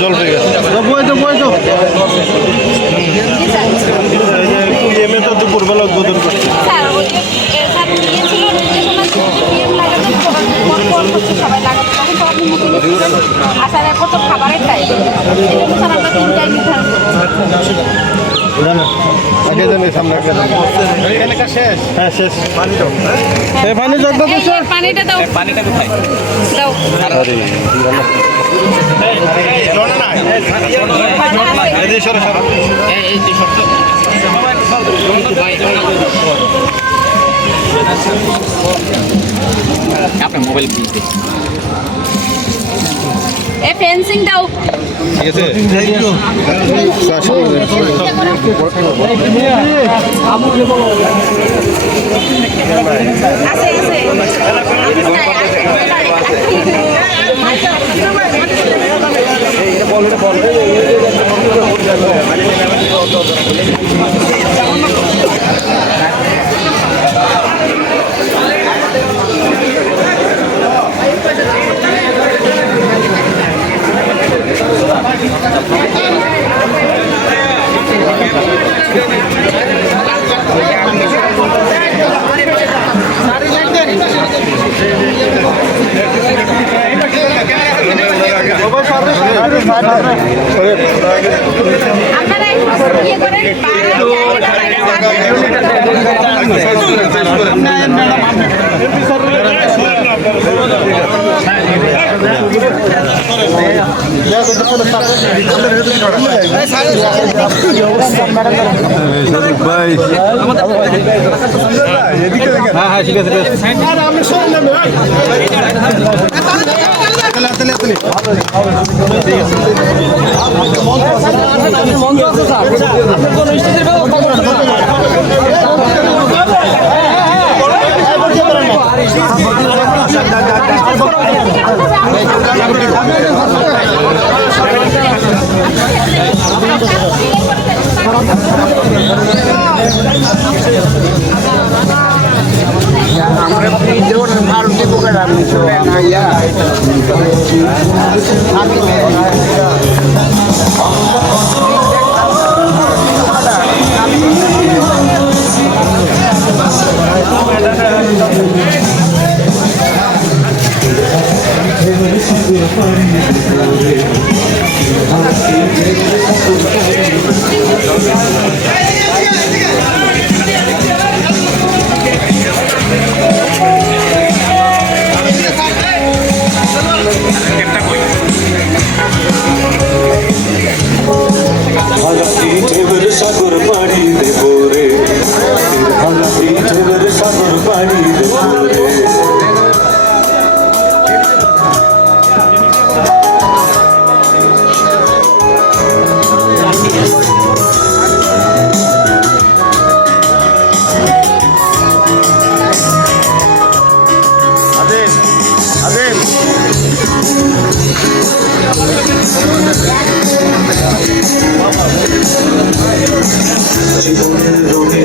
জল পেয়ে গেছে তো দুপুরবেলা উদ্বোধন করছে। খাবারের টাইম আগে জানি সামনে আগে শেষ হ্যাঁ শেষ পানি দাও পানি জগ দাও পানিটা দাও পানিটা কোথায় দাও আপনার মোবাইল কিনতে এ ফেন্সিং দাও ঠিক আছে ভাই হ্যাঁ হ্যাঁ ঠিক আছে আমরা ভিডিও ভালো দিব করে আমি চলে না ইয়া সাগর পাড়ি দেব রে সাগর পাড়ি দেব রে জীবনের রঙে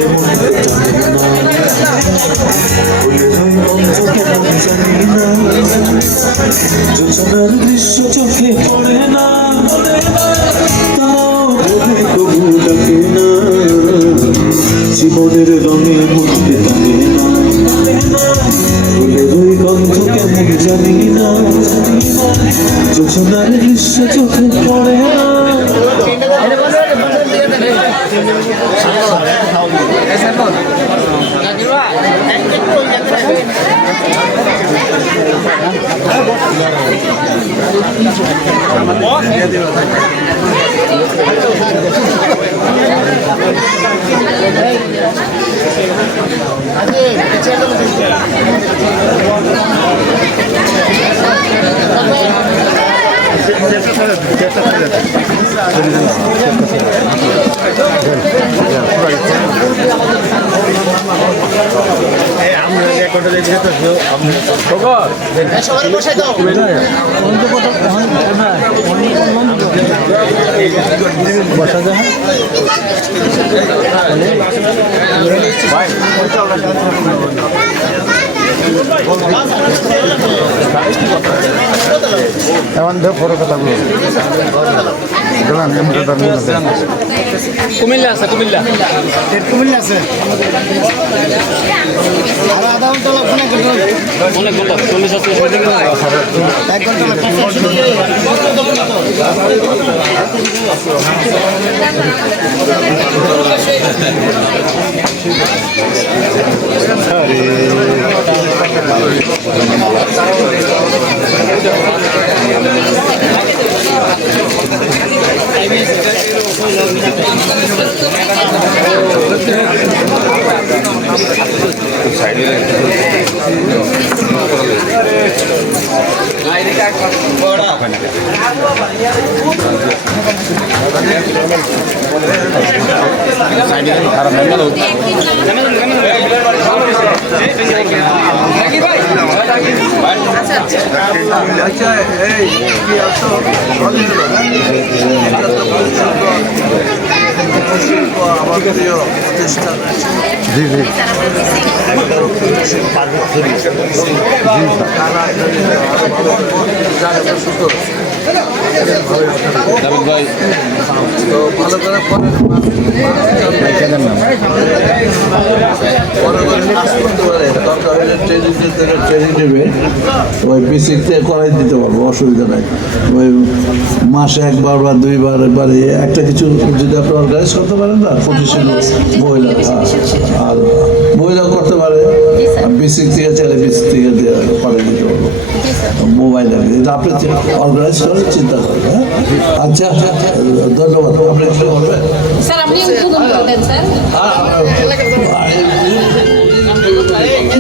যোজনার দৃশ্য চোখে পড়ে না তাও বলে তবু ডাকে না জীবনের রঙে মুখে টানে না ফুলের ওই গন্ধ কেমন জানি না যোজনার দৃশ্য চোখে পড়ে না আমরা এমন দেব বড় কথাগুলো কুমিল্লা আছে কুমিল্লা কুমিল্লা আছে আর আধা ঘন্টা লাগবে না অনেক ঘন্টা 40 আছে 1 ঘন্টা লাগবে আচ্ছা এই কি আসো আমার প্রিয় প্রতিষ্ঠান জি জি দাবিদ ভাই তো ভালো করে পরে কাজ করতে পারে দরকার হলে ট্রেনিং নেবে ওই বেসিকতে করাই দিতে পারবো অসুবিধা নাই ওই মাসে একবার বা দুইবার একবারে একটা কিছু যদি আপনি অর্গানাইজ করতে পারেন না প্রতিষ্ঠান মহিলা আর মহিলা করতে পারে বেসিক থেকে চাইলে বেসিক থেকে পাঠিয়ে দিতে পারবো মোবাইল এটা আপনি অর্গানাইজ করেন চিন্তা করবেন হ্যাঁ আচ্ছা ধন্যবাদ আপনি কিছু বলবেন স্যার আপনি উদ্বোধন করবেন স্যার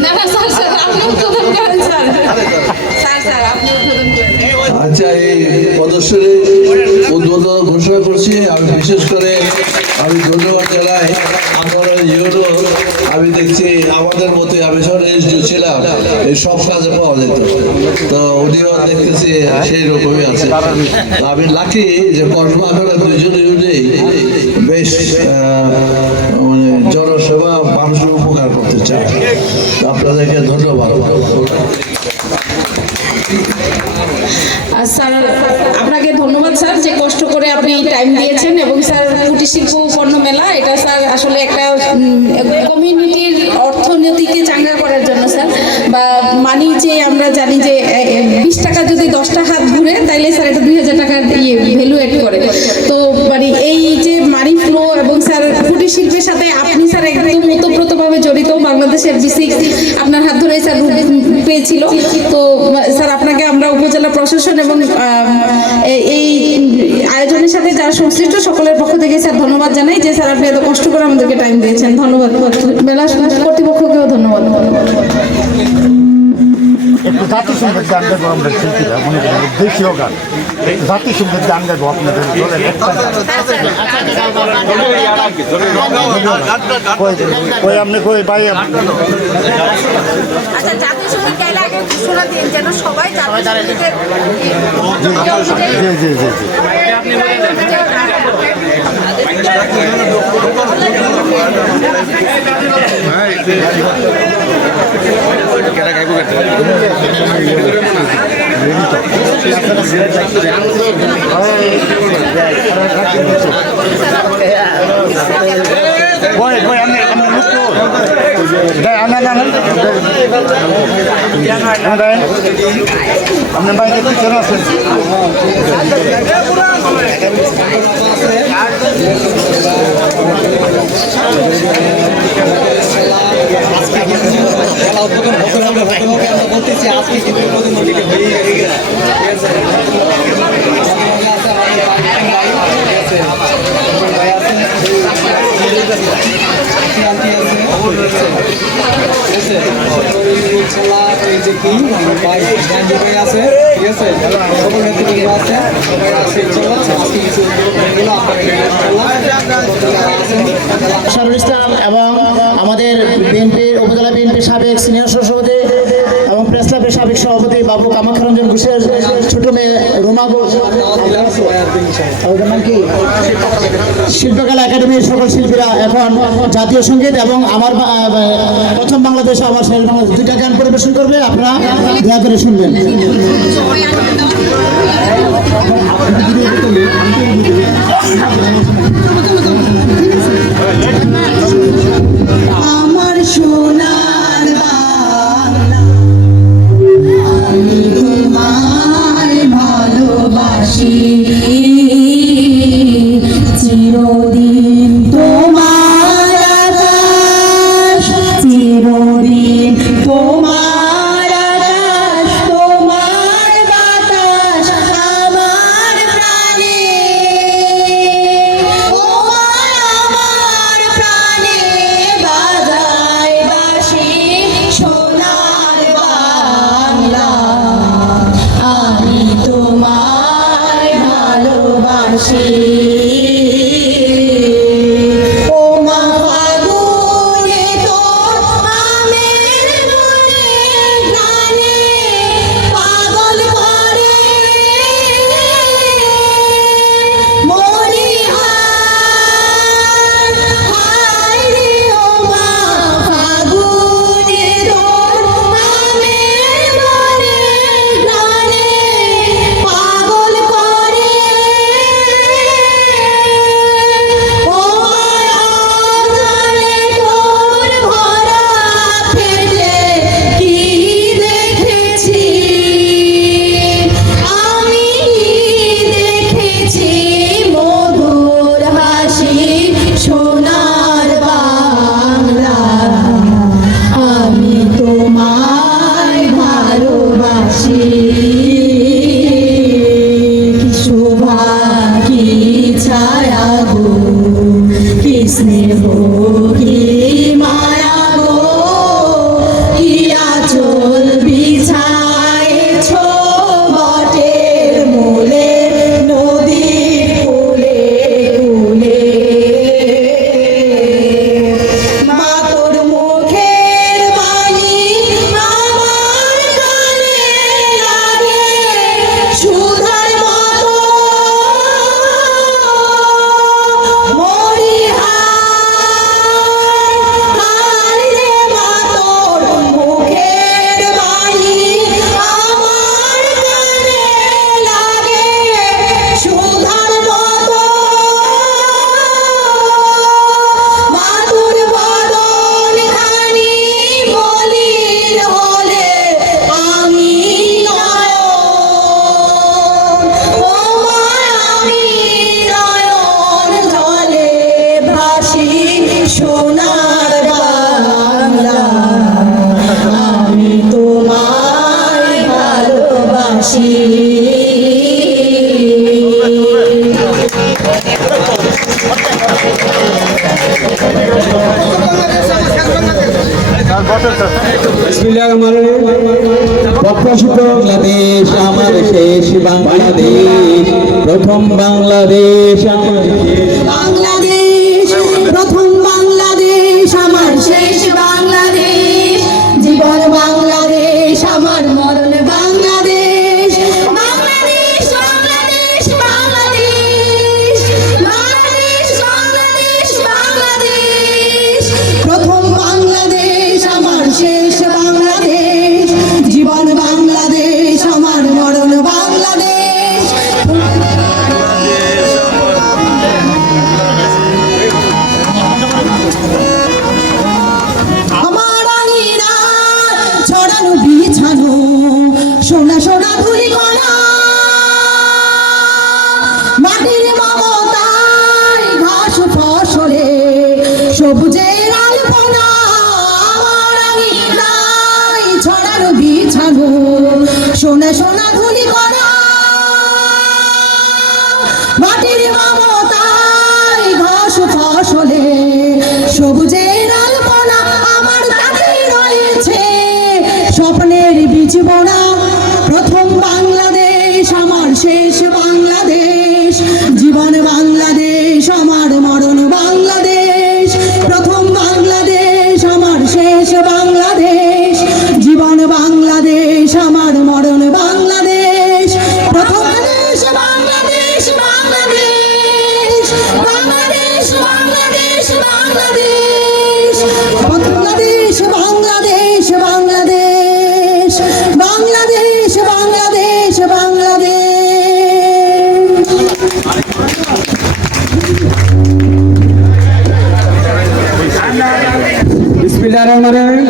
না না স্যার স্যার আপনি উদ্বোধন করেন স্যার স্যার স্যার আপনি উদ্বোধন করেন আচ্ছা এই প্রদর্শনী উদ্বোধন ঘোষণা করছি আমি বিশেষ করে আমি ধন্যবাদ জানাই আমার ইউরো আমি দেখছি আমাদের মতোই আমি যখন এসডিও ছিলাম এই সব কাজে পাওয়া যেত তো উনিও দেখতেছি সেই রকমই আছে আমি লাকি যে কর্মকর্তা দুইজন ইউনিই বেশ মানে জনসেবা মানুষের উপকার করতে চায় আপনাদেরকে ধন্যবাদ স্যার আপনাকে ধন্যবাদ স্যার যে কষ্ট করে আপনি টাইম দিয়েছেন এবং স্যার কুটির শিল্প পণ্য মেলা এটা স্যার আসলে একটা কমিউনিটির অর্থনীতিকে চাঙ্গা করার জন্য স্যার বা মানি যে আমরা জানি যে 20 টাকা যদি 10টা হাত ঘুরে তাইলে স্যার এটা 2000 টাকার ভ্যালু এড করে তো মানে এই যে মানি ফ্লো এবং স্যার কুটির শিল্পের সাথে আপনি স্যার একদম ওতপ্রোতভাবে জড়িত বাংলাদেশের বেসিক আপনার হাত ধরে স্যার পেয়েছিল তো স্যার আপনাকে আমরা উপজেলা প্রশাসন এবং এই আয়োজনের সাথে যারা সংশ্লিষ্ট সকলের পক্ষ থেকে স্যার ধন্যবাদ জানাই যে স্যার আপনি এত কষ্ট করে আমাদেরকে টাইম দিয়েছেন ধন্যবাদ মেলা কর্তৃপক্ষকেও ধন্যবাদ একটু জাতিসংঘের গান গাইবো আমরা শিল্পীরা মনে করি দেশীয় গান জাতিসংঘের গান গাইবো আপনাদের দলের একটা কই আপনি কই ভাই আচ্ছা জাতীয় সঙ্গীত গাইলে আগে ঘোষণা দিন যেন সবাই জাতীয় জি জি জি Voy, আমি আপনার বাইরে পিছনে আছেন বলতেছি আজকে কিন্তু যে কি ভাই জ্ঞান যোগাই আছে, ঠিক আছে, সকল নেতৃবৃন্দ আছে, সবাই আছে ইনশাআল্লাহ। আজকে কিছু এগুলো আপনারা ইনশাআল্লাহ শাহরুল ইসলাম এবং আমাদের বিএনপির উপজেলা বিএনপির সাবেক সিনিয়র সভাপতি এবং প্রেস ক্লাবের সাবেক সভাপতি বাবু কামাখ্যা রঞ্জন ঘোষের ছোট মেয়ে রোমা ঘোষ, ওদের নাম কি, শিল্পকলা একাডেমির সকল শিল্পীরা এখন জাতীয় সঙ্গীত এবং আমার প্রথম বাংলাদেশ আমার শেষ বাংলাদেশ দুইটা গান পরিবেশন করবে, আপনারা দয়া করে শুনবেন। আমার সোনার বাংলা, আমি তোমায় ভালোবাসি, চিরদিন তোমার আকাশ, চিরদিন তোমার আকাশ, তোমার বাতাস আমার প্রাণে, আমার প্রাণে বাজায় বাঁশি সোনার বাংলা, আমি তোমায় ভালোবাসি। ও মা ফাগুনে তোর আমের মনে গানে পাগল করে মরিহার, হায় রে ও মা ফাগুনে তোর আমের মনে গানে পাগল করে, ও মায়ার তোর ভরা ফেলে কি দেখেছি, আমি দেখেছি মধুর হাসি সোনার বাংলা, আমি তোমায় ভালোবাসি। কি শোভা কি ছায়া গো, কি স্নেহ কি মায়া গো, কি আঁচল বিছায়েছ বটের মূলে, নদীর কূলে কূলে, মা তোর মুখের বাণী আমার কানে লাগে সুধার মতো, মরিহার, হায় রে মা তোর মুখের বাণী আমার কানে লাগে সুধার মতো, মা তোর বদন খানি মলিন হলে আমি নয়ন, ও মা আমি নয়ন জলে ভাসি সোনার বাংলা, আমি তোমায় ভালোবাসি। বাংলাদেশ আমার শেষ বাংলাদেশ, প্রথম বাংলাদেশ আমার বাংলাদেশ প্রথম বাংলাদেশ আমার শেষ বাংলাদেশ, জীবন বাংলাদেশ আমার মরণ বাংলাদেশ, বাংলাদেশ বাংলাদেশ বাংলাদেশ, বাংলাদেশ বাংলাদেশ বাংলাদেশ, প্রথম বাংলাদেশ আমার শেষ বাংলাদেশ, জীবন বাংলাদেশ আমার মরণ বাংলাদেশ। আমার আঙিনা ছড়ানো বিছানো সোনা সোনা ধুলি কণা, মাটির মমতায় ঘাস ফসলে সবুজের আলপনা, আমার আঙিনায় ছড়ানো বিছানো সোনা সোনা ধুলি কণা, মাটির মমতায় ঘাস ফসলে সবুজের আলপনা, আমার তাতে রয়েছে স্বপ্নের বাংলাদেশ বাংলাদেশ বাংলাদেশ বাংলাদেশ বাংলাদেশ বাংলাদেশ বাংলাদেশ বাংলাদেশ বাংলাদেশ বিসমিল্লাহির রহমানির রহিম।